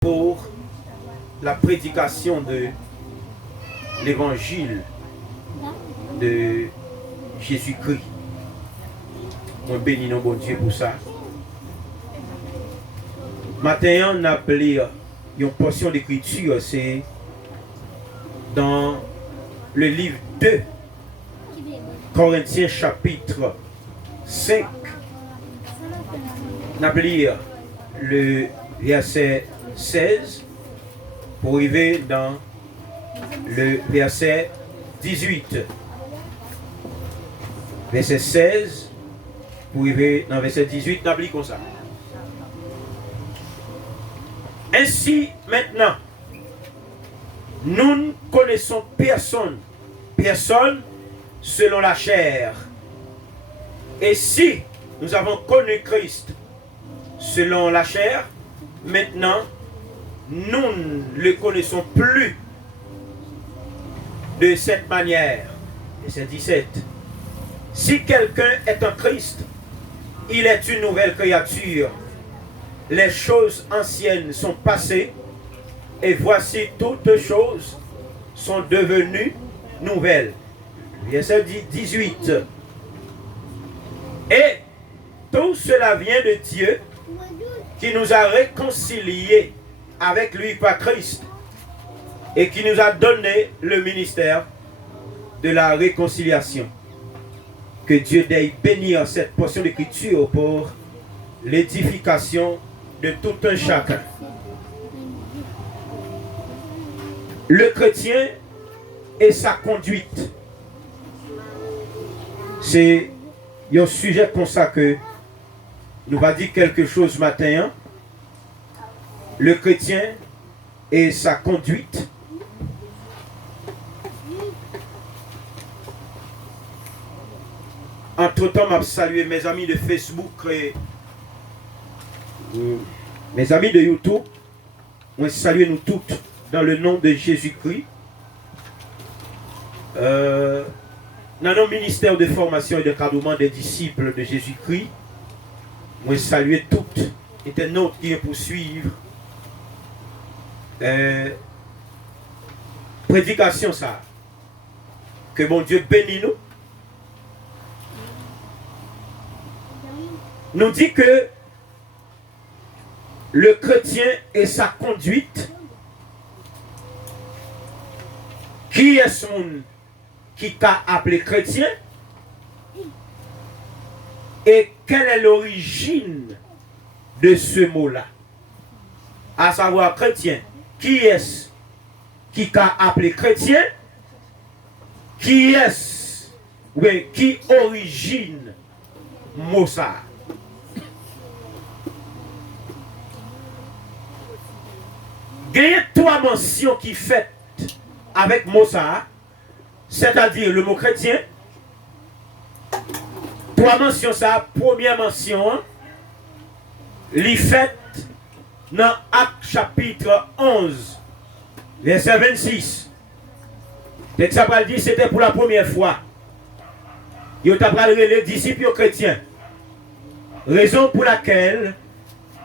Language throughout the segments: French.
pour la prédication de l'évangile de Jésus-Christ. On bénit nos bon Dieu pour ça. Matin, on a appelé une portion d'écriture, c'est dans le livre 2 Corinthiens chapitre 5. On a appelé le verset 16 pour arriver dans le verset 18. Verset 16 pour arriver dans verset 18, on a appelé comme ça. Ainsi, maintenant, nous ne connaissons personne selon la chair. Et si nous avons connu Christ selon la chair, maintenant, nous ne le connaissons plus de cette manière. Verset 17. Si quelqu'un est en Christ, il est une nouvelle créature. Les choses anciennes sont passées et voici toutes choses sont devenues nouvelles. Verset 18. Et tout cela vient de Dieu qui nous a réconciliés avec lui par Christ et qui nous a donné le ministère de la réconciliation. Que Dieu daigne bénir cette portion d'écriture pour l'édification de tout un chacun. Le chrétien et sa conduite. C'est un sujet comme ça que nous va dire quelque chose matin. Hein? Le chrétien et sa conduite. Entre-temps, je salue mes amis de Facebook et mes amis de YouTube. Je salue nous toutes dans le nom de Jésus-Christ. Dans nos ministères de formation et de cadrement des disciples de Jésus-Christ, je salue toutes internautes qui poursuivent prédication ça. Que mon Dieu bénisse nous. Nous dit que le chrétien et sa conduite, qui est son qui t'a appelé chrétien et quelle est l'origine de ce mot-là, à savoir chrétien. Qui est-ce qui t'a appelé chrétien? Qui est-ce, oui, qui origine mot ça? Il y a trois mentions qui faites avec mot ça, c'est-à-dire le mot chrétien. Trois mentions ça. Première mention, les faites dans Actes chapitre 11, verset 26. Texte ça va dire c'était pour la première fois. Il t'a parlé les disciples chrétiens. Raison pour laquelle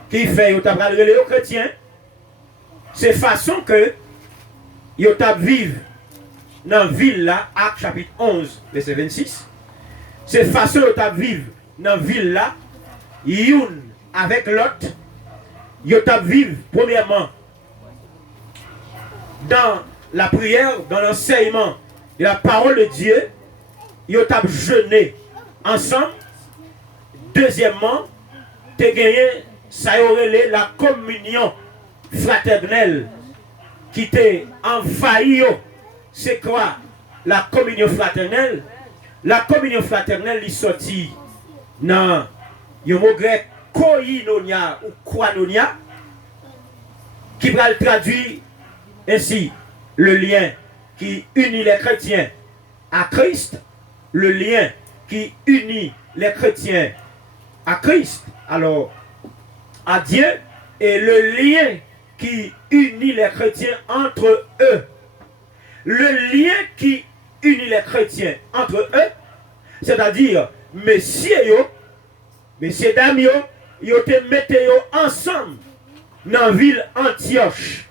qui fait il t'a parlé les chrétiens. C'est façon que yo t'a vivre dans la ville là, Actes chapitre 11, verset 26. C'est façon yo t'a vivre dans la ville là, youn avec l'autre. Yo t'a vivre premièrement dans la prière, dans l'enseignement de la parole de Dieu. Yo t'a jeûné ensemble. Deuxièmement, t'es gagné ça y aurait la communion fraternelle qui t'est envahi. C'est quoi la communion fraternelle? La communion fraternelle est sortie dans le mot grec koinonia ou koinonia qui va le traduire ainsi: le lien qui unit les chrétiens à Christ, le lien qui unit les chrétiens à Christ, alors à Dieu, et le lien qui unit les chrétiens entre eux. Le lien qui unit les chrétiens entre eux, c'est-à-dire messieurs, dames, ils te mettent ensemble dans la ville Antioche,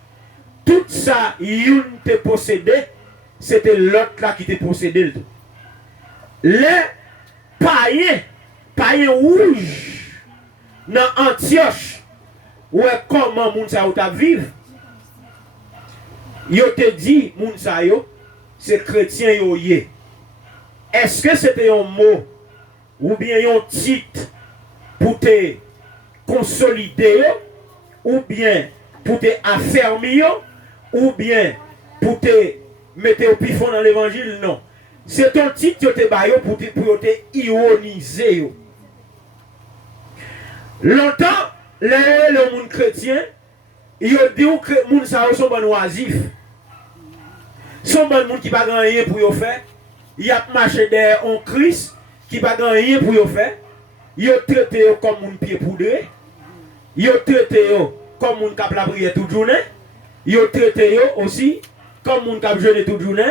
tout ça, yon te possédé, c'était l'autre là qui te possédé. Les païens rouges, dans Antioche, ouais, comment moun sa ou ta vive, yo te dit, moun sa yo, c'est chrétien yo yé. Est-ce que c'était un mot, ou bien un titre, pour te consolider, ou bien pour te affermir, ou bien pour te mettre au pifon dans l'évangile? Non. C'est un titre qui te baillé pour te ironiser. Yo. Longtemps, le monde chrétien, il a dit que les gens sont bon oisifs. Sont bon monde qui n'a pas rien pour y faire. Il a marché derrière un Christ qui n'a pas rien pour y faire. Il a traité comme un pied poudré. Il a traité comme un qui a prié toute journée. Il a traité aussi comme un qui a jeûné toute journée.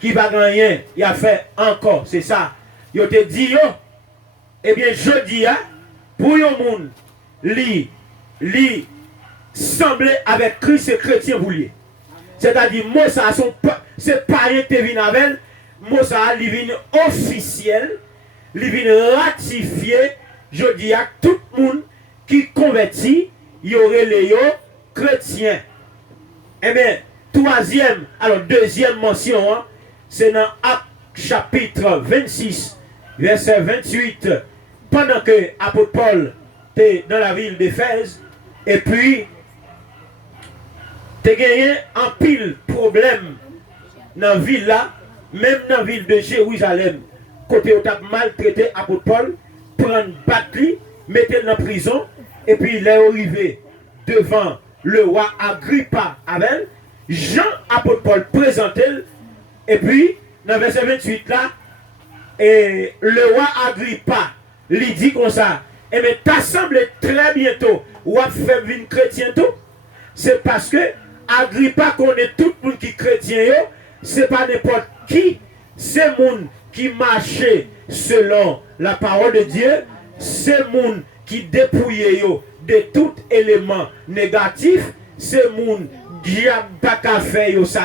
Qui n'a pas rien, il a fait encore. C'est ça. Il a dit, eh bien, je dis, pour les gens, li sembler avec Christ et chrétien pour lui. C'est-à-dire, moi, ça, c'est pas rien qui vient avec. Moi, ça, il vient officiel, il vient ratifié. Je dis à tout le monde qui convertit, il y aurait les chrétiens. Eh bien, deuxième mention, c'est dans Actes chapitre 26, verset 28, pendant que l'apôtre Paul était dans la ville d'Éphèse, et puis, tu as gagné un pile problème dans la ville là, même dans la ville de Jérusalem, côté où tu as maltraité l'apôtre Paul, prendre battu, mettre dans la prison, et puis il est arrivé devant le roi Agrippa avec Jean, apôtre Paul, présenté. Et puis, dans le verset 28 là, et le roi Agrippa lui dit comme ça, et bien, t'as semblé très bientôt, ou à faire une chrétien tout, c'est parce que Agrippa connaît tout le monde qui est chrétien, c'est pas n'importe qui, c'est le monde qui marchait selon la parole de Dieu, c'est le monde qui dépouillait de tout élément négatif, c'est le monde qui n'a pas fait ça,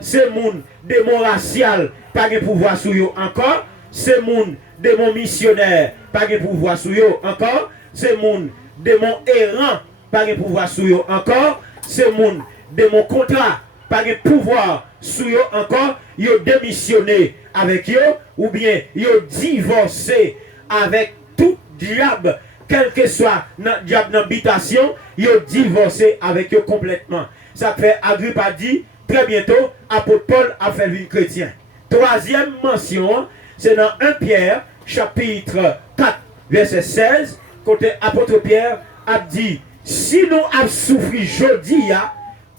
c'est le monde démon racial, pas de pouvoir sur eux encore. C'est monde démon missionnaire, pas de pouvoir sur eux encore. C'est monde démon errant, pas de pouvoir sur eux encore. C'est monde démon contrat, pas de pouvoir sur eux encore. Ils ont démissionné avec eux, ou bien ils ont divorcé avec tout diable, quel que soit le diable d'habitation, ils ont divorcé avec eux complètement. Ça fait Agrippa dit, très bientôt, apôtre Paul a fait vie chrétien. Troisième mention, c'est dans 1 Pierre, chapitre 4, verset 16, côté apôtre Pierre a dit, si nous avons souffert jeudi,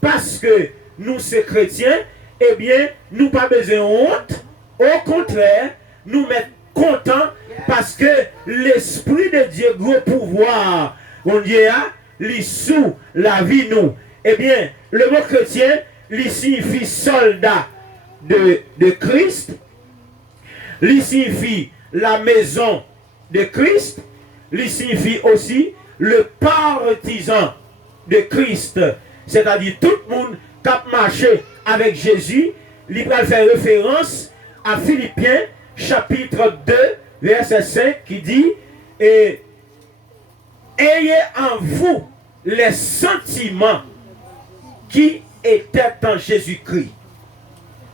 parce que nous sommes chrétiens, eh bien, nous pas besoin de honte. Au contraire, nous mettons contents parce que l'Esprit de Dieu, gros pouvoir, on dit, il sous la vie nous. Eh bien, le mot chrétien, il signifie soldat de Christ, il signifie la maison de Christ, il signifie aussi le partisan de Christ, c'est-à-dire tout le monde qui a marché avec Jésus, il va faire référence à Philippiens chapitre 2, verset 5 qui dit et ayez en vous les sentiments qui étaient en Jésus-Christ.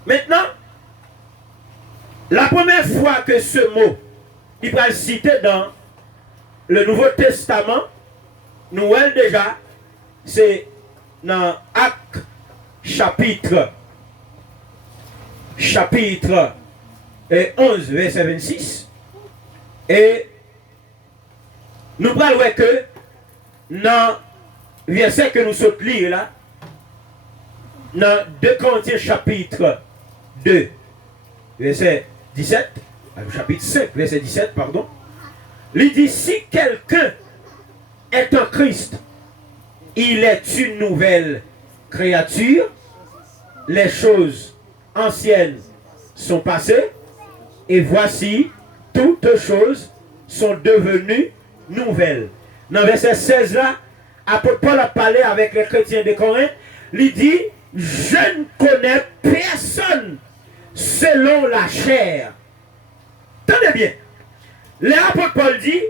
Maintenant, la première fois que ce mot il va le citer dans le Nouveau Testament, nous voyons déjà, c'est dans Actes chapitre 11, verset 26. Et nous parlons que dans le verset que nous sommes lire là, dans 2 Corinthiens chapitre 2, verset 17, chapitre 5, verset 17, pardon, il dit, si quelqu'un est en Christ, il est une nouvelle créature, les choses anciennes sont passées, et voici, toutes choses sont devenues nouvelles. Dans verset 16 là, apôtre Paul a parlé avec les chrétiens de Corinthe, il dit, je ne connais personne selon la chair. Tenez bien. L'apôtre Paul dit,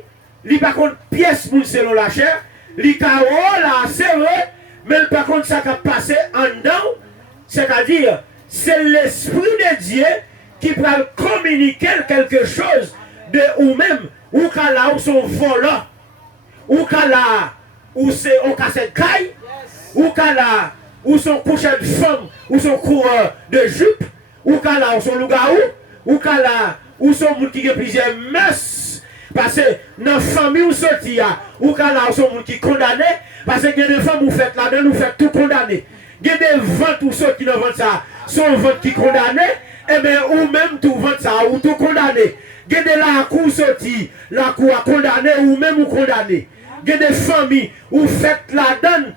il par contre pièce pour selon la chair, il là, c'est vrai, mais par contre ça qui a passé en dedans, c'est-à-dire, c'est l'Esprit de Dieu qui peut communiquer quelque chose de ou-même, ou qu'à là où son volant, ou qu'à là où c'est au casse caille, ou qu'à là où son coucher de femme, ou son coureur de jupe, ou qu'à là où son loup-garou, ou qu'à là où son monde qui a plusieurs messes, parce que dans la famille où sorti, ou qu'à là où son monde qui est condamné, parce que des femmes vous faites là-dedans, vous faites tout condamné. Il y a des ventes ou ceux qui ne vendent ça, sont ventes qui condamnés, et bien ou même tout vente ça, ou tout condamné. Il y a des la cour sorti, la cour a condamné, ou même ou condamné. Il y a des familles où faites la donne,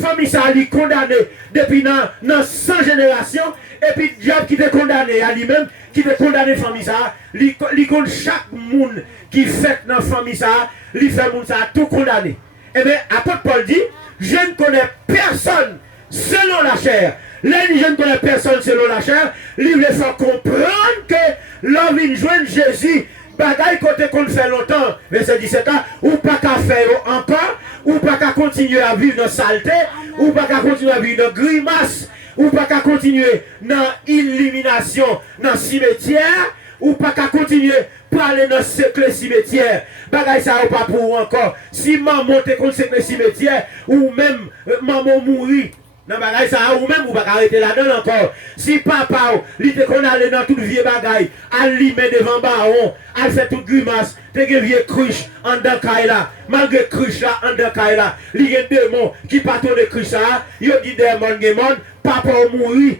famille ça a condamné depuis dans 100 générations, et puis diable qui est condamné à lui-même, qui est condamné famille ça, il compte chaque monde qui fait dans la famille ça, il fait monde ça tout condamné. Et bien, apôtre Paul dit, je ne connais personne selon la chair. Là, je ne connais personne selon la chair. Il veut faire comprendre que l'homme vient joindre Jésus. Bagaille côté qu'on fait longtemps, verset 17 ans, ou pas qu'à faire encore, ou pas qu'à continuer à vivre dans saleté, ou pas qu'à continuer à vivre dans grimace, ou pas qu'à continuer dans illumination, dans cimetière, ou pas qu'à continuer pour aller dans le cimetière. Bagaille ça ou pas pour encore. Si maman te contre le cimetière, ou même maman mourit. Dans bagaille ça ou même ou pas arrêter là-dedans encore. Si papa il te qu'on aller dans toute vieux bagaille, à limer devant baron, à faire toute grimace, te gen vieux cruche en dedans là, malgré cruche là en dedans là, il y a des démons qui partent de cruche ça, il dit démon, papa mourir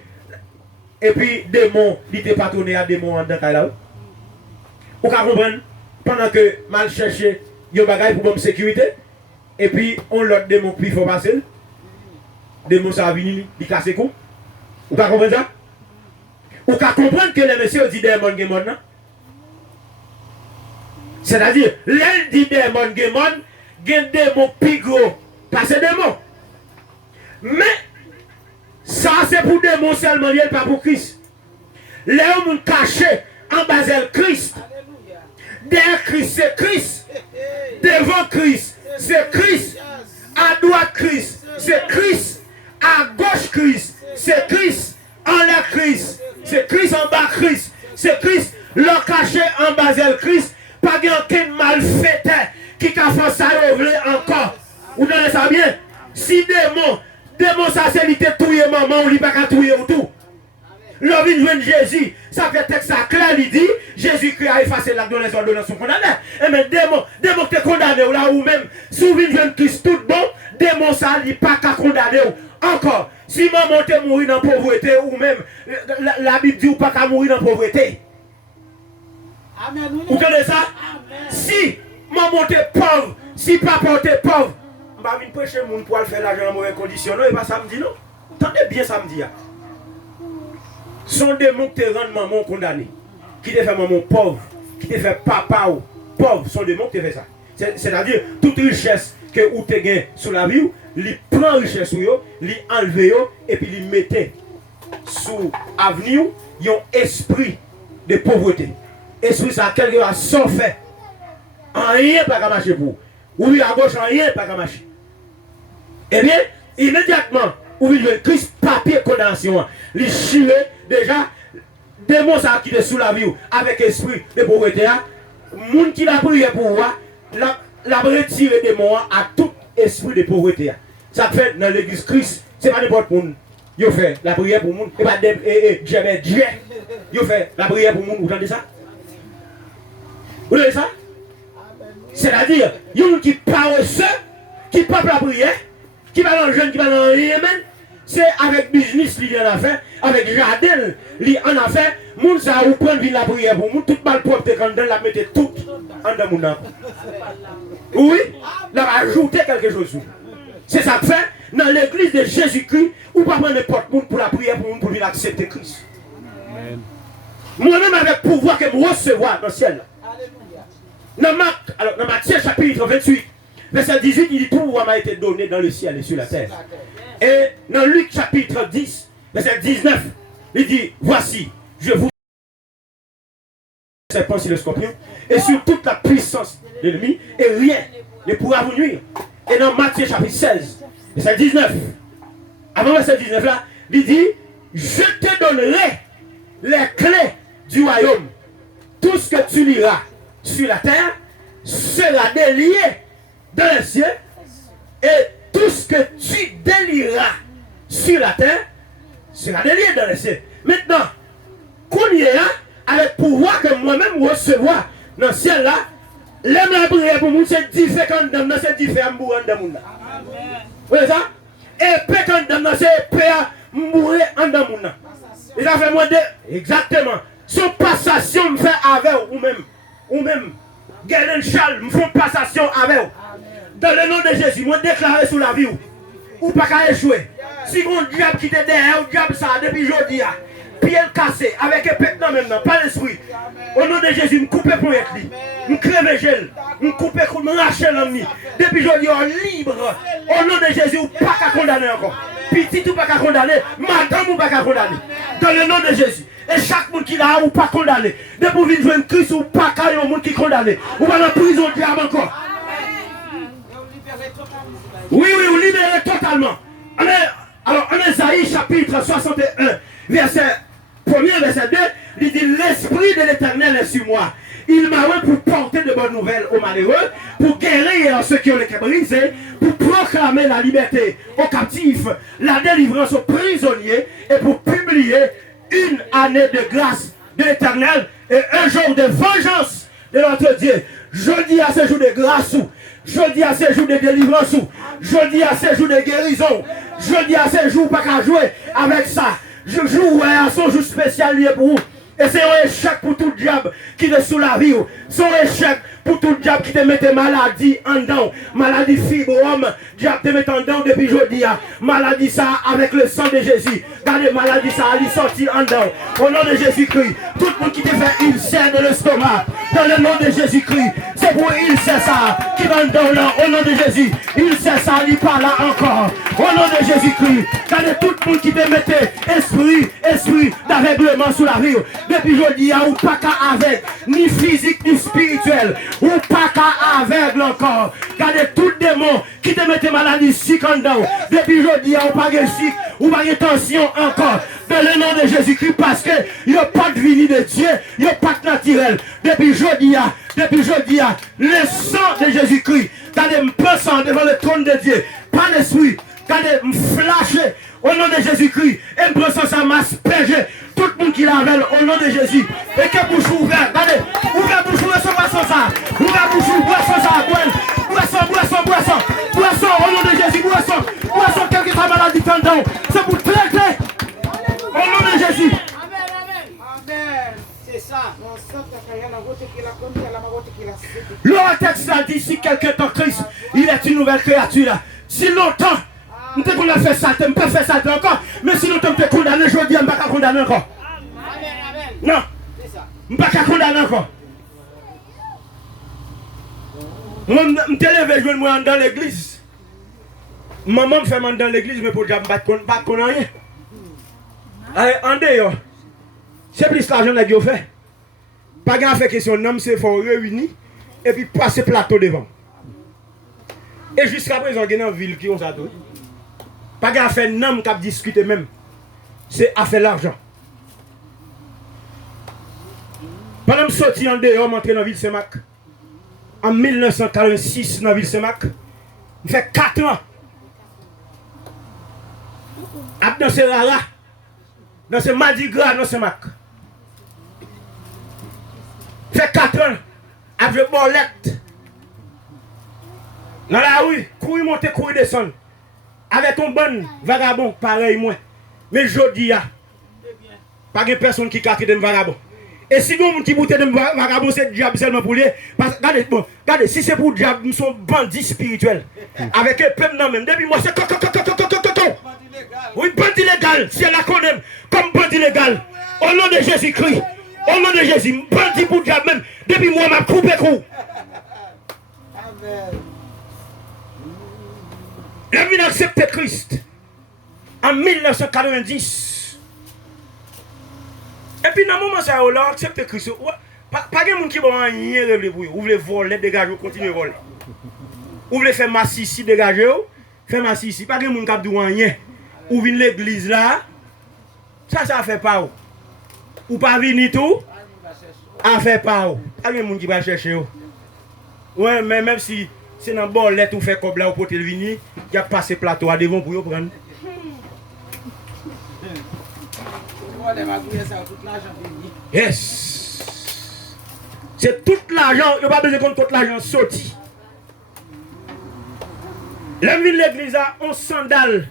et puis démon, il te patronné à démon en dedans là. Vous comprenez pendant que mal chercher yo bagaille pour bonne sécurité et puis on l'autre démon puis il faut passer. Démon ça va venir, il casse coup. Vous comprenez ça? Vous comprenez que les messieurs disent démon gémon non? C'est-à-dire, l'un dit démon gémon, gen démon plus gros, parce que démon. Mais ça c'est pour démon seulement, il pas pour Christ. Les hommes cachés en bas de Christ. Derrière Christ, c'est Christ. Devant Christ, c'est Christ. À droite Christ, c'est Christ. À gauche Christ, c'est Christ. En l'air Christ, c'est Christ en bas Christ. C'est Christ. Le caché en bas de Christ. Pas aucun malfaiteur qui a fait ça encore. Vous donnez ça bien? Si démon ça c'est lui te touyer maman ou lui pas qu'à touyer ou tout. L'homme vient de Jésus, ça fait texte ça clair, il dit, Jésus-Christ a effacé la dans les ordonnances sont condamnées. Et mais démon te condamné ou là ou même, si vous venez de Christ tout bon, démon ça n'est pas qu'à condamner ou. Encore, si maman te mourir dans la pauvreté ou même, la Bible dit ou pas qu'à mourir dans la pauvreté. Amen. Vous connaissez ça? Amen. Si maman te pauvre, si papa te pauvre, je vais venir prêcher le monde pour faire l'argent dans mauvaises conditions, non, et pas samedi, non? Attendez bien samedi. Sont des mots qui te rendent maman condamnée, qui te fait maman pauvre, qui te fait papa pauvre, sont des mots qui te fait ça. C'est-à-dire, toute richesse que vous te gagnez sur la vie, il prend richesse sur vous, il enlève et puis il met sous avenir un esprit de pauvreté. Esprit ça, quelque chose sans fait. Rien pas qu'à marcher pour vous. Oui, à gauche, rien pas qu'à marcher. Eh bien, immédiatement, ou le Christ papier condamnation, il chire déjà, démon ça qui est sous la vie avec esprit de pauvreté, moun qui l'a prié pour vous, l'a retiré démon à tout esprit de pauvreté. Ça fait dans l'église Christ, c'est pas n'importe monde. Yo fait la prière pour moun, et pas Dieu. Yo fait la prière pour moun, vous entendez ça? Vous entendez ça? C'est-à-dire, yon qui parle ce, qui parle la prière, qui va dans le jeune, qui va dans le Yémen, c'est avec business qu'il en a fait, avec jardin, il en a fait, moun ça ou prendre la prière pour moun, tout mal propre quand on la mette tout en dans moun. Oui, là va ajouter quelque chose. C'est ça que fait dans l'église de Jésus-Christ, ou pas prendre n'importe monde pour la prière pour moun pour venir accepter Christ. Moi-même avec pouvoir que me recevoir dans le ciel. Dans Matthieu chapitre 28, verset 18, il dit tout pouvoir m'a été donné dans le ciel et sur la terre. Et dans Luc chapitre 10, verset 19, il dit, voici, je vous serpent sur le scorpion et sur toute la puissance de l'ennemi et rien ne pourra vous nuire. Et dans Matthieu chapitre 16, verset 19, avant verset 19 là, il dit, je te donnerai les clés du royaume. Tout ce que tu liras sur la terre sera délié dans les cieux et tout ce que tu délieras sur la terre sera délié dans les cieux. Maintenant, qu'on y est là, avec pouvoir que moi-même recevoir dans le ciel là, l'aime la prière pour moi, c'est différent dans c'est différent pour dans monde là. Vous voyez ça? Et peut quand dans c'est épée à mourir en dans monde là. Il a fait moi de exactement. Son passation me fait avec ou même Galen Charles me font passation avec vous. Dans le nom de Jésus, moi déclarer sur la vie ou pas qu'à échouer. Si vous diable qui était derrière, ou diable ça depuis aujourd'hui, pied cassé, avec épée non même, pas l'esprit. Au nom de Jésus, me coupe pour être libre. Me crève gel, me coupe pour me lâcher l'ennemi. Depuis aujourd'hui, on libre. Au nom de Jésus, ou pas qu'à condamner encore. Petit ou pas qu'à condamner, madame ou pas qu'à condamner. Dans le nom de Jésus. Et chaque monde qui l'a ou pas condamné. Depuis vous venez jouer Christ ou pas qu'à un monde qui condamné. Ou pas dans la prison diable encore. Oui, vous libérez totalement. Alors, en Esaïe chapitre 61, verset 1er, verset 2, il dit, l'Esprit de l'Éternel est sur moi. Il m'a envoyé pour porter de bonnes nouvelles aux malheureux, pour guérir ceux qui ont les cœurs brisés, pour proclamer la liberté aux captifs, la délivrance aux prisonniers, et pour publier une année de grâce de l'Éternel et un jour de vengeance de notre Dieu. Je dis à ce jour de grâce, je dis à ce jour de délivrance, je dis à ce jour de guérison, je dis à ce jour pas qu'à jouer avec ça. Je joue à son jour spécial lié pour vous. Et c'est un échec pour tout diable qui est sous la vie. C'est un échec pour tout diable qui te mette maladie en dedans. Maladie fibrome, diable te met en dedans depuis aujourd'hui. Maladie ça avec le sang de Jésus. Regardez, maladie ça, elle est sortie en dedans. Au nom de Jésus-Christ, tout le monde qui te fait ulcère de l'estomac, dans le nom de Jésus-Christ, c'est pour ulcère ça qui va en dedans là. Au nom de Jésus, ulcère ça, il pas là encore. Au nom de Jésus-Christ, regardez tout le monde qui te mette esprit d'aveuglement sous la vie. Depuis aujourd'hui, ou pas qu'à avec, ni physique ni spirituel, ou pas qu'à aveugle encore. Regardez tout démon qui te mette maladie sick en dedans. Depuis aujourd'hui, ou pas de sick, ou pas de tension encore. Dans le nom de Jésus-Christ, parce que il n'y a pas de vie de Dieu, il n'y a pas de naturel. Depuis aujourd'hui, le sang de Jésus-Christ, regardez, me passant devant le trône de Dieu, pas d'esprit, regardez, me flasher au nom de Jésus-Christ, et me passant ça m'asperger. Tout le monde qui l'avait au nom de Jésus. Et que bouche ouverte. Regardez. Ouvrez bouche, boisson ça. Ouvrez bouche, boisson ça. Boisson au nom de Jésus. Boisson, quelle que soit maladie tendon. C'est pour traiter. Au nom de Jésus. Amen. C'est ça. Le texte a dit si quelqu'un est en Christ, il est une nouvelle créature. Si longtemps. Nous avons fait ça, tu peux faire ça encore. Mais si nous sommes condamnés, je dis, je ne vais pas condamner encore. Non, je ne vais pas condamner encore. Moi, je me lève je vais dans l'église. Maman me fait dans l'église, mais pour ne pas connaître rien. Allez, en dehors, c'est plus l'argent que vous fait. Pas de faire question, l'homme c'est fort réuni et puis passer plateau devant. Et jusqu'à présent, il y a une ville qui ont ça tout. Pas qu'à faire nom qui a discuté même. C'est à faire l'argent. Pendant que je suis sorti en dehors, je suis entré dans la ville Saint-Marc. En 1946, dans la ville Saint-Marc. Je fais 4 ans. Dans ce rara. Dans ce Mardi Gras dans Saint-Marc. Je fais 4 ans. Avec bolette. Dans la rue, courir monter, courir descendre. Avec un bon vagabond, pareil moi. Mais je dis, pas de personne qui cache de vagabond. Et si vous qui boutez de vagabond, c'est diable seulement pour lui. Parce que, regardez, si c'est pour le diable, nous sommes bandits spirituels. Avec un peuple non même. Depuis moi, c'est oui, bandit légal, si elle la connaît, comme bandit légal. Au nom de Jésus-Christ, au nom de Jésus, bandit pour le diable même. Depuis moi, m'a coupé coup. Amen. Je viens d'accepter Christ en 1990. Et puis dans le moment où j'ai accepté Christ, pas de monde qui va rien rêver pour vous. Vous voulez voler, dégager, vous continuez à voler. Vous voulez faire masse ici, dégager, faire masse ici. Pas de monde qui va rien. Vous venez l'église là, ça fait pas. Ou pas venir tout, ça fait pas. Pas de monde qui va chercher. Ouais, mais même si c'est dans le bord, là, tout fait comme là, pour te venir, il y a passé plateau à devant pour vous prendre. Yes. C'est tout l'argent, il n'y a pas besoin de tout l'argent sorti. L'homme vient de l'église, on sandale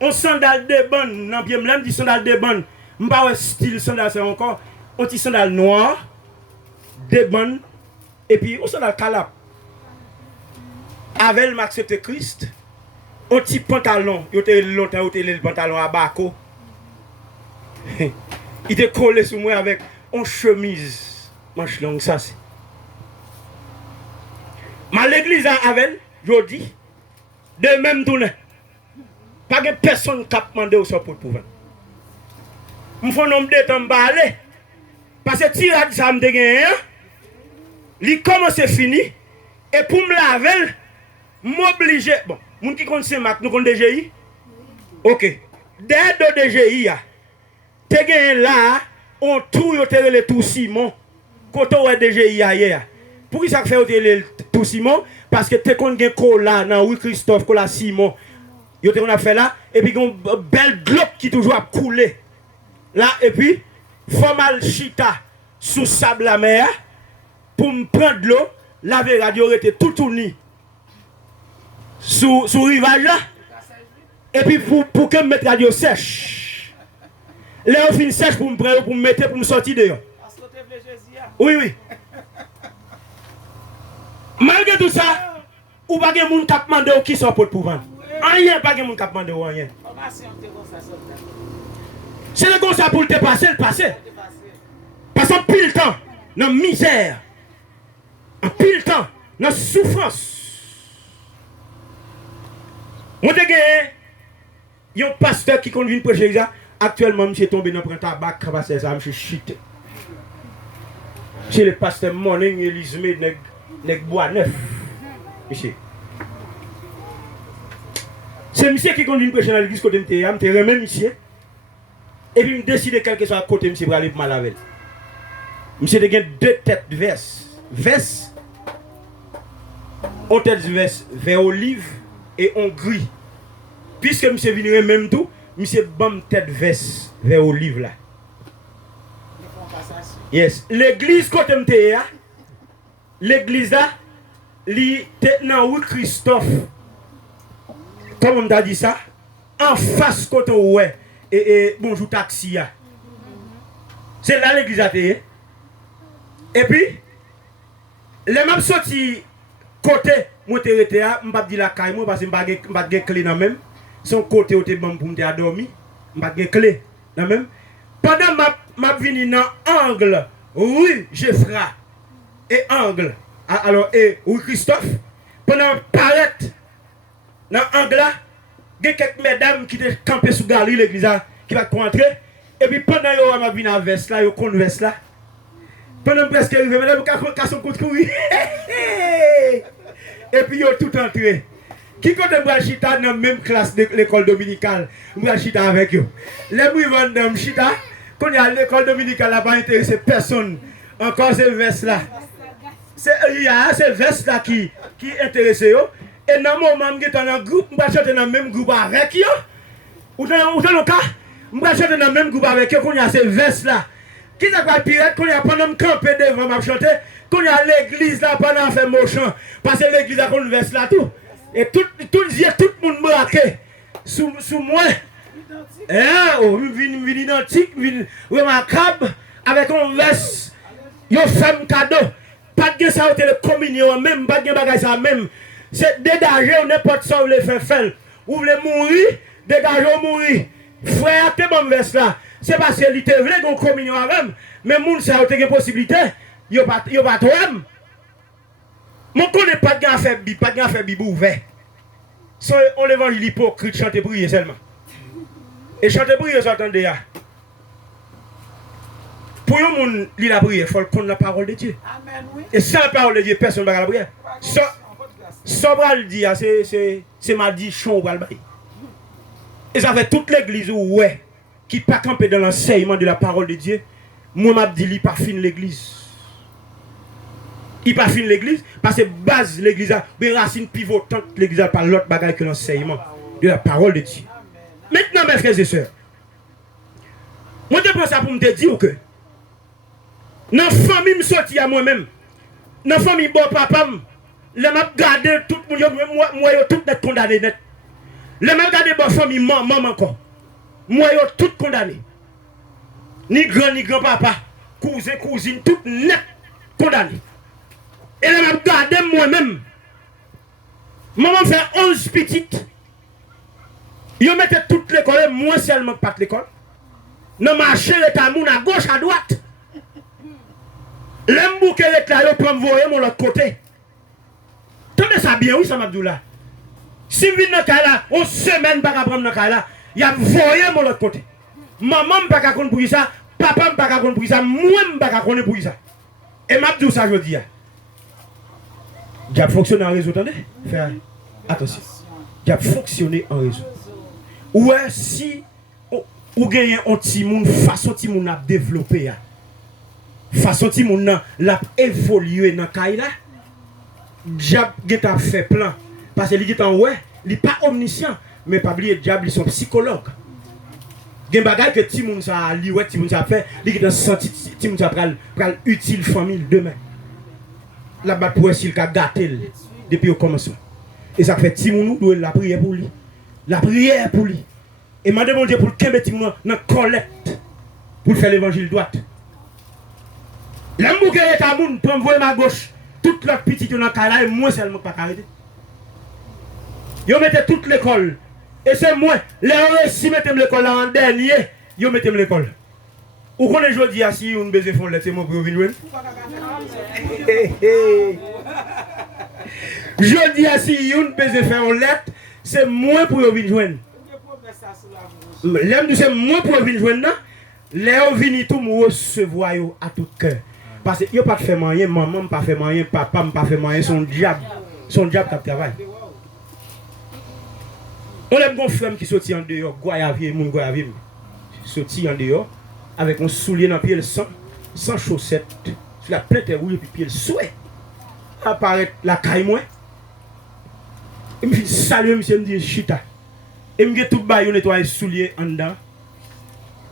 de bonne, non, bien, l'homme dit sandale de bonne, je ne sais pas style sandale, c'est encore, on dit sandale noire, de bonne, et puis on sandale calap. Avec m'accepter Christ, on petit pantalon, il était longtemps, il était le pantalon à Bako. Il était collé sur moi avec une chemise, manche longue, ça c'est. Mais l'église avec, je dis, de même tournée. Pas de personne qui a demandé au support pour vendre. Je fais un nombre de temps pour aller. Parce que tirage ça me dégaine, il commence à finir. Et pour me laver, m'obliger. Bon, moun qui connaît Mac, nous connaissons DGI. Ok. Dès le DGI, te gagné là, on tout le tout Simon. Quand on a DGI hier. Pour qui ça fait le tout Simon? Parce que te connais Cola, nan oui Christophe, Cola Simon. Yo te on a fait là. Et puis une belle globe qui toujours a coulé. Là, et puis, formal chita sous sable la mer. Pour me prendre l'eau, laver radio était tout tourné. Sous rivage là. Et puis pour que je mette radio sèche. Là on finit sèche pour me prendre, pour me mettre, pour me sortir dehors. Oui, oui. Malgré tout ça, ou pas de monde qui a demandé qui sont pour vendre. Rien, pas de monde qui a demandé rien. C'est le comme ça pour te passer, le passer. Parce qu'en pile temps, dans la misère, en pile temps, dans la souffrance. On a un pasteur qui conduit une prêcher ça. Actuellement, je suis tombé dans le tabac, parce que ça, je suis chuté. C'est le pasteur Morning, Elisabeth, nèg bois neuf. Monsieur. C'est monsieur qui conduit une prêcher dans l'église côté de je me remets monsieur. Et puis, je décide quel que soit côté, monsieur, pour aller pour mal avec. Monsieur, il y a deux têtes de veste. Veste. On tête de veste vert olive et on gris. Puisque monsieur vient même tout, monsieur bam tête de veste vert olive là. Yes. L'église côté de l'église là, li dans oui Christophe. Comment on t'a dit ça? En face côté ouais. Et bonjour taxi. C'est là l'église à terre. Et puis, les mêmes sortis côté, moi je suis pas dit la caille, parce que je n'ai pas de clé dans même. Son côté où tu es bon pour me dormir, je n'ai pas de clé dans même. Pendant que je suis dans l'angle, rue Geoffra et angle, alors, et rue Christophe, pendant que je paraît dans l'angle là, il y a quelques mesdames qui sont campées sous la galerie l'église qui va rentrer. Et puis pendant que je suis dans la veste là, je suis veste là. Pendant que je suis arrivé, mesdames, je suis en courir. Et puis, ils ont tout entré. Qui compte me chita dans la même classe de l'école dominicale? Je chita avec eux. Les gens dans le chita, quand il y a l'école dominicale, là, pas intéressé personne. Encore ces vestes là. C'est ces vestes là qui intéressent eux. Et dans le moment où je suis dans le groupe, je suis dans le même groupe avec eux. Ou dans le cas, je suis dans le même groupe avec eux, quand il y a ces vestes là. Qui n'a pas pirate, quand il y a pendant que camper devant ma chanter, quand il y a l'église là, pendant faire mon chant. Parce que l'église a une veste là tout. Et tout le monde braqué sous moi. Et une identique, remarquable, avec un veste, une femme cadeau. Pas de ça, le communion, même pas de bagage ça même. C'est dégager, on n'est pas de ça, vous voulez faire. Vous voulez mourir, dégager, mourir. Frère, t'es bon veste là. C'est parce que l'ité vrai qu'on communion avec, mais moun ça a une possibilité, yo pas toi. Mon connaît pas de faire bibou ouvert. on l'évangile hypocrite, chanter prier seulement. Et chanter prier, ça attendez. Pour le monde, il a prié, il faut connaître la parole de Dieu. Amen, oui. Et sans la parole de Dieu, personne ne va la prier. Ça va le dire, c'est ma dichon. Et ça fait toute l'église ouais, qui pas camper dans l'enseignement de la parole de Dieu. Moi, m'a dit, il pas fin l'église. Il pas fin l'église parce que base l'église a des racines pivotantes l'église a pas l'autre bagaille que l'enseignement de la parole de Dieu. Maintenant mes frères et sœurs, moi je prends ça pour me dire que dans la famille me sorti à moi-même, dans la famille bon papa, les m'a gardé tout le monde moi tout net condamné net. Les m'a gardé bon famille maman encore. Moi tout condamné. Ni grand papa, cousin cousine tout net condamné. Et là, je regarde moi-même. Maman fait 11 petites. Ils mettent toute l'école, moi seulement pas l'école. Dans marché, les tamoun à gauche, à droite. L'embouke est là, ils prennent voyer mon l'autre côté. Tenez ça bien, oui, ça m'a dit là. Si je viens dans le là, on semaine pas prendre dans le là, il y a voyer mon l'autre côté. Maman pas qu'à connaître pour ça, papa pas qu'à connaître pour ça, moi pas qu'à connaître pour ça. Et m'a dit ça, je dis. Diable fonctionne en réseau, attendez? Faire attention. Diable fonctionne en réseau. Ouais, si ou gagne un petit monde, façon petit monde a développé, façon petit monde l'a évolué dans le là, diable a fait plan. Parce que il ouais, il n'est pas omniscient, mais pas oublier diable, ils sont psychologues. Il y a des bagages que petit monde ça li ouais, petit monde ça fait, il a senti petit monde ça pral utile famille demain. La batte pour s'il a gâté depuis au commencement. Et ça fait Timoun doit la prière pour lui. La prière pour lui. Et m'a demandé pour le Kembe Timoun dans collecte pour faire l'évangile droite. L'embouke est à moun pour me voir ma gauche. Toute l'autre petite dans le cas et moi seulement pas arrêter. Yo mettez toute l'école. Et c'est moi. Les si mettez l'école en dernier, yo mettez l'école. Ou qu'on est jodi assis on baiser fond c'est moi pour venir. Jodi assis on baiser faire en lettre, c'est moi pour venir joindre. L'aime c'est moi pour venir joindre. Les vini tout me recevoir à tout cœur. Parce que yo pas fait moyen, maman pas fait moyen, papa pas fait moyen, son diable qui travaille. On a un bon frère qui sortit en dehors, Goyavier, mon Goyavier, sorti en dehors. Avec un soulier dans le pied sans chaussettes, sur la plainte rouge et puis pied le souhait. Apparaît la caille moi. Et me dit salut monsieur me dit chita. Et me dit tout bas yo nettoyer soulier en dedans.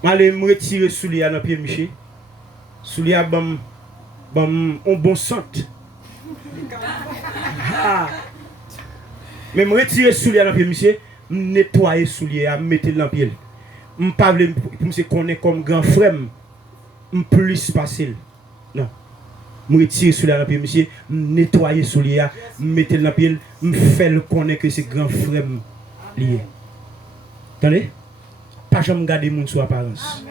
M'aller me retirer soulier dans pied monsieur. Soulier bam un bon sente. Mais me retirer soulier dans pied monsieur, nettoyer soulier à mettre dans pied. Je ne parle pas pour me connaître comme grand frère, je plus facile. Non. Je retire sous la pied, monsieur, je nettoyer sous les je mettre dans la pied, je fais le connaître que c'est grand frère lié. Attendez? Pas jamais garder les gens sur apparence.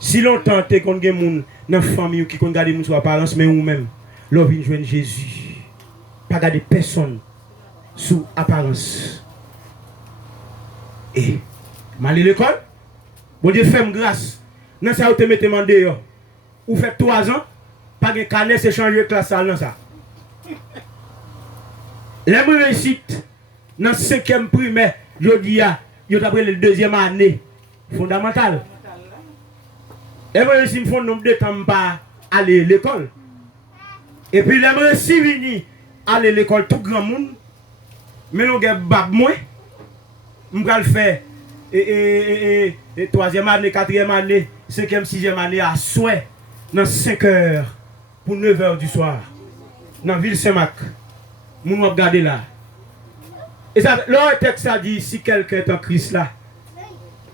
Si longtemps tu qu'on des gens dans la famille qui garder les gens sur apparence, mais vous-même, l'on vient joindre Jésus. Pas garder personne sous apparence. Et mal l'école, bon Dieu fait grâce. Dans ça, vous te mettez en dehors. Vous faites 3 ans, pas de carnet, c'est changer de classe dans ça. Les réussites, dans le 5e primaire, je dis, vous avez la 2e année fondamentale. Les réussites me font nombre de temps pas aller à l'école. Et puis les réussites viennent aller à l'école, tout grand monde. Mais nous avons bab moins. Je vais le faire. Et 3e année, 4e année, 5e, 6e année à souhait dans 5 heures pour 9 heures du soir dans la ville Saint-Marc. Nous nous regardons là. Et ça, le texte a dit si quelqu'un est en Christ là,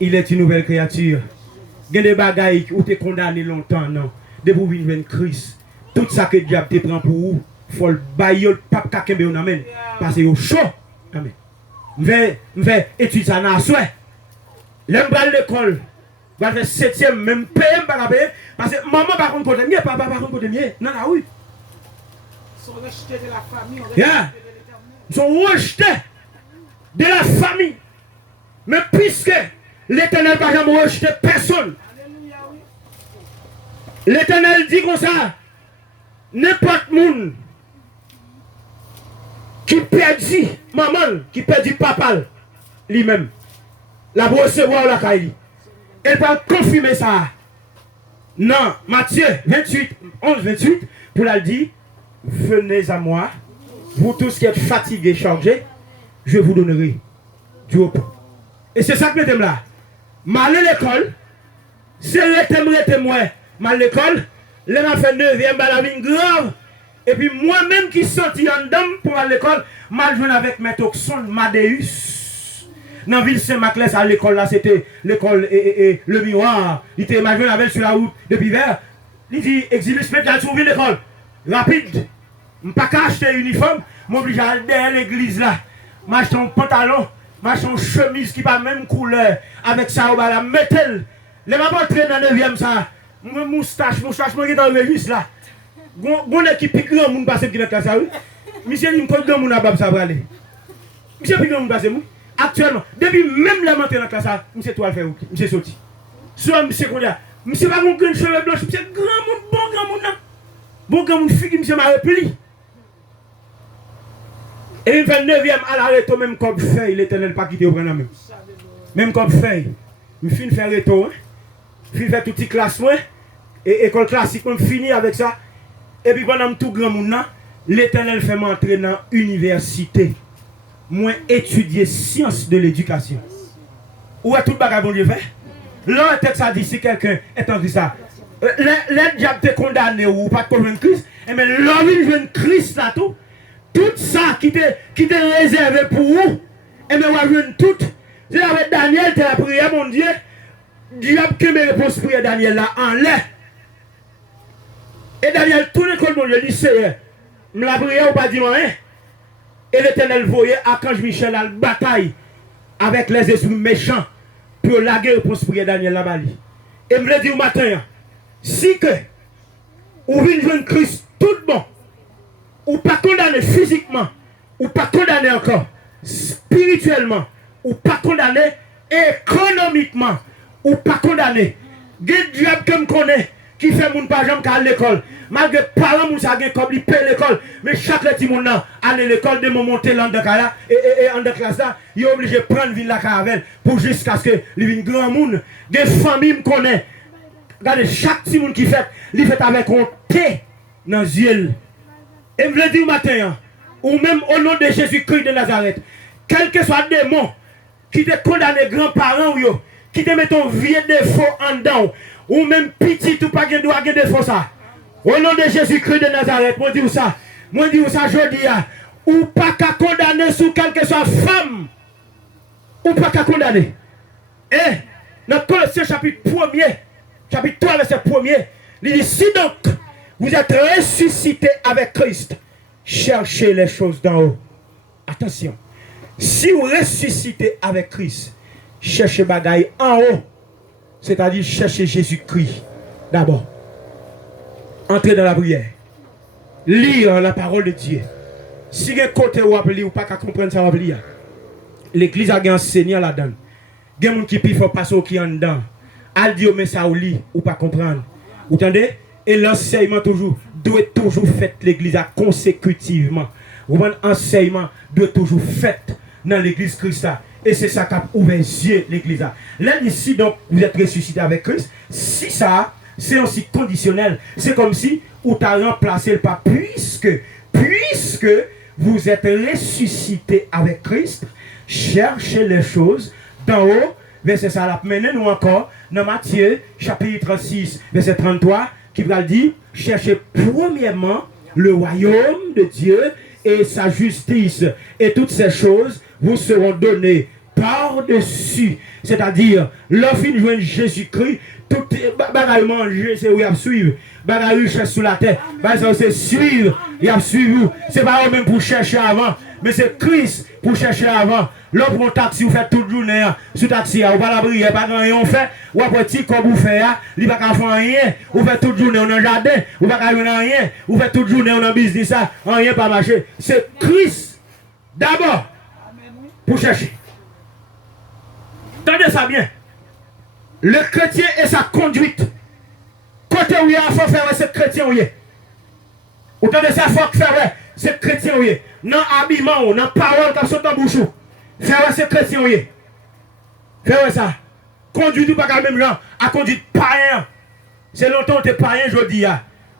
il est une nouvelle créature. Il y a des bagailles où tu es condamné longtemps, non. De vous venir en Christ. Tout ça que diable te prend pour vous, il faut le bailler, le pape kakembe, amen. Parce que c'est chaud. Amen. Je vais étudier ça dans la souhait. L'aime pas l'école. Je vais faire 7e, même payer, parce que maman va contre côté mieux, papa va contre côté mieux. Non, là, oui. Ils sont rejetés de la famille. Ils sont rejetés. de la famille. Mais puisque l'Éternel n'a jamais rejeté personne, l'Éternel dit comme ça, n'importe monde qui perdit maman, qui perdit papa, lui-même, la recevoir la caille. Elle va confirmer ça. Non, Matthieu 28, 11, 28, pour la dire, venez à moi, vous tous qui êtes fatigués, chargés, je vous donnerai du repos. Et c'est ça que je là. Mal à l'école, c'est le témoin. Mal à l'école, là m'a fait 9e, la vie grave. Et puis moi-même qui sorti en dame pour aller à l'école, mal joué avec mes toxons, Madeus. Dans la ville Saint-Maclès, à l'école là, c'était l'école et le miroir. Il était mal joué avec sur la route depuis vers. Il dit, exilus spécial, tu ouvres l'école. Rapide. Je ne peux pas acheter un uniforme, je m'oblige à aller derrière l'église là. Je m'achète un pantalon, je m'achète une chemise qui n'a pas la même couleur. Avec ça, on va la mettre. Les mamans traînent dans le 9e ça. Moustache, je suis dans le registre là. Bon équipe qui grand monde passe qui dans classe oui. Monsieur il me faut grand monde à bab ça va aller. Monsieur puis grand monde passe moi. Actuellement, depuis même la montée dans classe ça, monsieur toi le faire monsieur sorti. Soit monsieur qu'on a, monsieur pas mon grand cheveux blancs, monsieur grand monde bon grand monde là. Bon grand monde figue monsieur m'a repli. Et il fait 9e à l'arrêt même comme feuille l'Éternel pas quitter au prendre même. Même comme feuille. Je finis faire retour. Je finis faire tout petit classe moi et école classique on fini avec ça. Et puis pendant tout grand monde, l'Éternel fait m'entrer dans l'université. Moi étudier sciences de l'éducation. Où est tout le bagage bon Dieu fait? Là, le texte a dit si quelqu'un est en ça. Le diable te condamné ou pas de problème Christ. Mais l'homme il veut Christ là tout. Tout ça qui te réservé pour vous. Et bien on va tout. C'est avec Daniel, tu as prié mon Dieu. Diable que mes réponses prières Daniel là en l'air. Et Daniel, tout le monde, je dis, Seigneur, je la prière ou pas dire rien. Et l'Éternel voyait Archange Michel à la bataille avec les esprits méchants pour la guerre pour se prier Daniel là-bas. Et me le dit au matin, si que, ou vient jouer Christ tout bon, ou pas condamné physiquement, ou pas condamné encore spirituellement, ou pas condamné économiquement, ou pas condamné. Des diables que me connaît. Qui fait mon pas jamais à l'école. Malgré parents moun sa gen comme il paye l'école, mais chaque petit moun nan aller l'école de mon monter l'an de là et en de classe là, il est obligé de prendre ville la avec pour jusqu'à ce que il vienne grand monde, des familles me connaît. Regardez chaque petit monde qui fait, il fait avec un thé dans les yeux. Et me le dire matin ou même au nom de Jésus-Christ de Nazareth, quel que soit le démon qui te condamne grands-parents ou qui te met ton vieux défaut en dedans ou même petit ou pas de droit de défaut ça. Au nom de Jésus-Christ de Nazareth, moi dis ça. Moi dis ça je dis ou pas qu'à condamner sur quelle que soit femme ou pas qu'à condamner. Et dans Colossiens chapitre 1er, chapitre 3 verset 1er, il dit si donc vous êtes ressuscité avec Christ, cherchez les choses d'en haut. Attention. Si vous ressuscitez avec Christ, cherchez bagaille en haut. C'est-à-dire chercher Jésus-Christ d'abord. Entrez dans la prière. Lire la parole de Dieu. Si vous avez côté ou appelé ou pas qu'à comprendre ça, l'église a enseigné là-dedans. Il y a des gens qui peuvent passer au qui en dedans. Al dit mais ça ou lit ou pas comprendre. Vous entendez? Et l'enseignement toujours doit toujours fait l'église consécutivement. L'enseignement doit toujours fait dans l'église Christ. Et c'est ça qui a ouvert les yeux l'église. Là, ici, donc, vous êtes ressuscité avec Christ. Si ça, c'est aussi conditionnel. C'est comme si vous avez remplacé le pas. Puisque vous êtes ressuscité avec Christ, cherchez les choses d'en haut. Verset ça, là, menez-nous encore dans Matthieu, chapitre 6, verset 33, qui va dire, cherchez premièrement le royaume de Dieu et sa justice. Et toutes ces choses vous seront données par-dessus. C'est-à-dire, l'offre de Jésus-Christ, tout bagaille manger, c'est où il y a suivre. Bagaille cherche sous la terre. C'est suivre. Il y a suivre. C'est pas même pour chercher avant. Mais c'est Christ pour chercher avant. L'autre pour un taxi, vous faites toute journée. Sous taxi, vous pas la briller, pas rien fait. Ou après petit comme vous faites, il va pas faire rien. Vous faites toute journée, on a un jardin. Vous pas faire rien. Vous faites toute journée, on a un business, rien pas marcher. C'est Christ d'abord. pour chercher. Tendez ça bien. Le chrétien et sa conduite. Côté où il y a, il faut faire ce chrétien où il est. Ou tendez ça, il faut faire ce chrétien où il est. Dans l'habillement, dans la parole qui saute en bouche. Faire ce chrétien où il est. Faire ça. Conduite ou pas quand même genre, à conduite païen. C'est longtemps que tu es païen, je dis,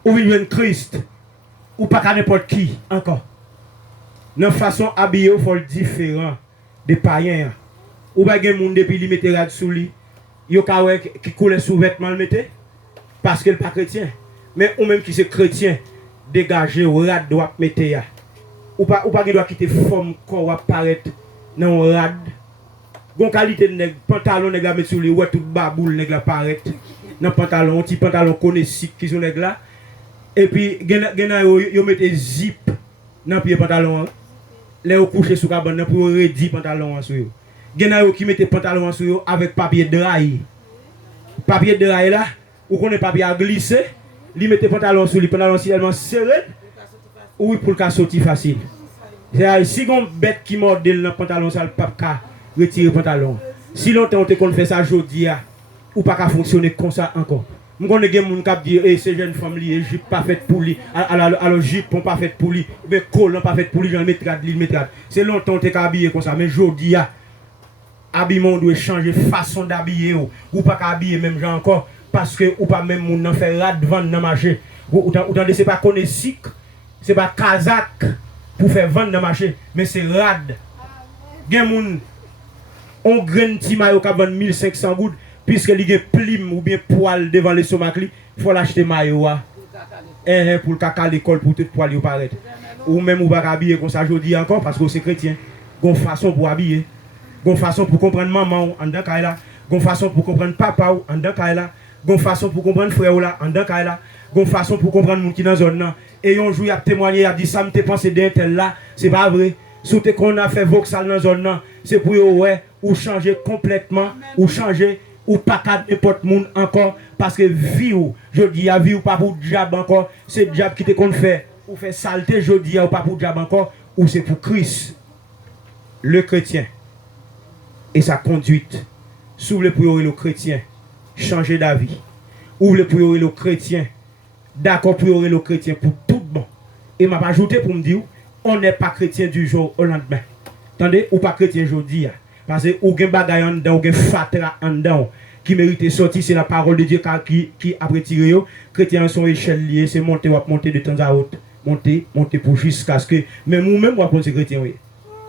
ou il y a Christ. Ou pas qu'à n'importe qui, encore. Notre façon habillée, il faut le différent des païens. Ou pas qu'il y a des gens depuis qu'ils mettent sous lui. Il y a des qui coulent sous vêtements, le mettent. Parce qu'il n'est pas chrétien. Mais ou même qui c'est chrétien, dégagé, ou rad doit mettre. Ou pas qu'il doit quitter forme, corps apparaître dans un rad. Gon qualité de pantalon nèg la mettre sur lui, ouais tout baboule nèg la paraître. Dans pantalon, un petit pantalon connaissif qui sont nèg là. Et puis gen yo mette zip dans pied pantalon. Les yo coucher sous cabane pour redire pantalon sur yo. Gen yo qui mette pantalon sur yo avec papier draille. Papier draille là, ou connaît papier à glisser, li mette pantalon sur lui, pantalon si tellement serré. Oui pour le sortir facile. C'est si gon bête qui morde dans pantalon ça le pas retirer le pantalon. Si longtemps on te qu'on fait ça aujourd'hui, ou pas qu'à fonctionner comme ça encore. Je connais des gens qui disent ces jeunes femmes, les jupes pas faites pour lui, alors jupes sont pas faites pour lui, mais col pas fait pour lui, j'en mettrai. C'est longtemps que tu es habillé comme ça, mais aujourd'hui, habillement doit changer façon d'habiller, ou pas qu'habiller même gens encore, parce que ou pas même mon fait rad vendre dans le marché. Ou c'est pas connaissik, c'est pas kazak pour faire vendre dans le marché, mais c'est rad. Gen moun on grain petit maillot qui vend 1500 gouttes puisque il y a plim ou bien poil devant le stomac, il faut l'acheter maillot pour le caca l'école pour tout poil paraître. Ou même ou pas habiller comme ça aujourd'hui encore parce que c'est chrétien. Gon façon pour habiller, gon façon pour comprendre maman en dedans là, gon façon pour comprendre papa en dedans là, gon façon pour comprendre frère là en dedans là, gon façon pour comprendre moun qui dans zone là. Et on joue à témoigner a dit ça me te pensé d'un tel là, c'est pas vrai. Surtout qu'on a fait voxal dans zone là, c'est pour ouais ou changer complètement ou changer ou pas qu'à n'importe monde encore parce que vie ou je dis à vie ou pas pour diable encore, c'est diable qui te qu'on fait ou fait saleté je dis ou pas pour diable encore ou c'est pour Christ le chrétien et sa conduite. S'ouvre pour le chrétien changer d'avis. Ouvre pour le chrétien d'accord pour le chrétien pour tout bon. Et m'a ajouté pour me dire on n'est pas chrétien du jour au lendemain. Attendez, ou pas chrétien aujourd'hui. Parce que ou gen bagay en dedans, ou gen fatra en dedans qui mérite sortir, c'est la parole de Dieu qui a retiré yo. Chrétiens sont échelle liée, c'est monter ou monter de temps à autre. Monter pour jusqu'à ce que même ou même ou apprendre c'est chrétien oui.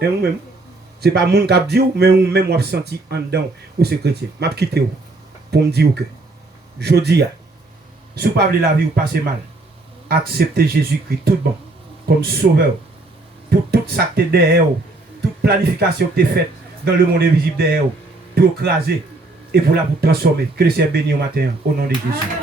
Et ou même c'est pas moun qui a dit mais ou même ou senti en dedans ou c'est chrétien. M'a quitté ou pour me dire que jodi a si vous pas la vie ou passer mal, acceptez Jésus-Christ tout bon comme sauveur pour tout ça que tu derrière, toute planification que tu faite dans le monde invisible derrière, pour écraser et pour la pour transformer. Que le Seigneur bénisse au matin, au nom de Jésus.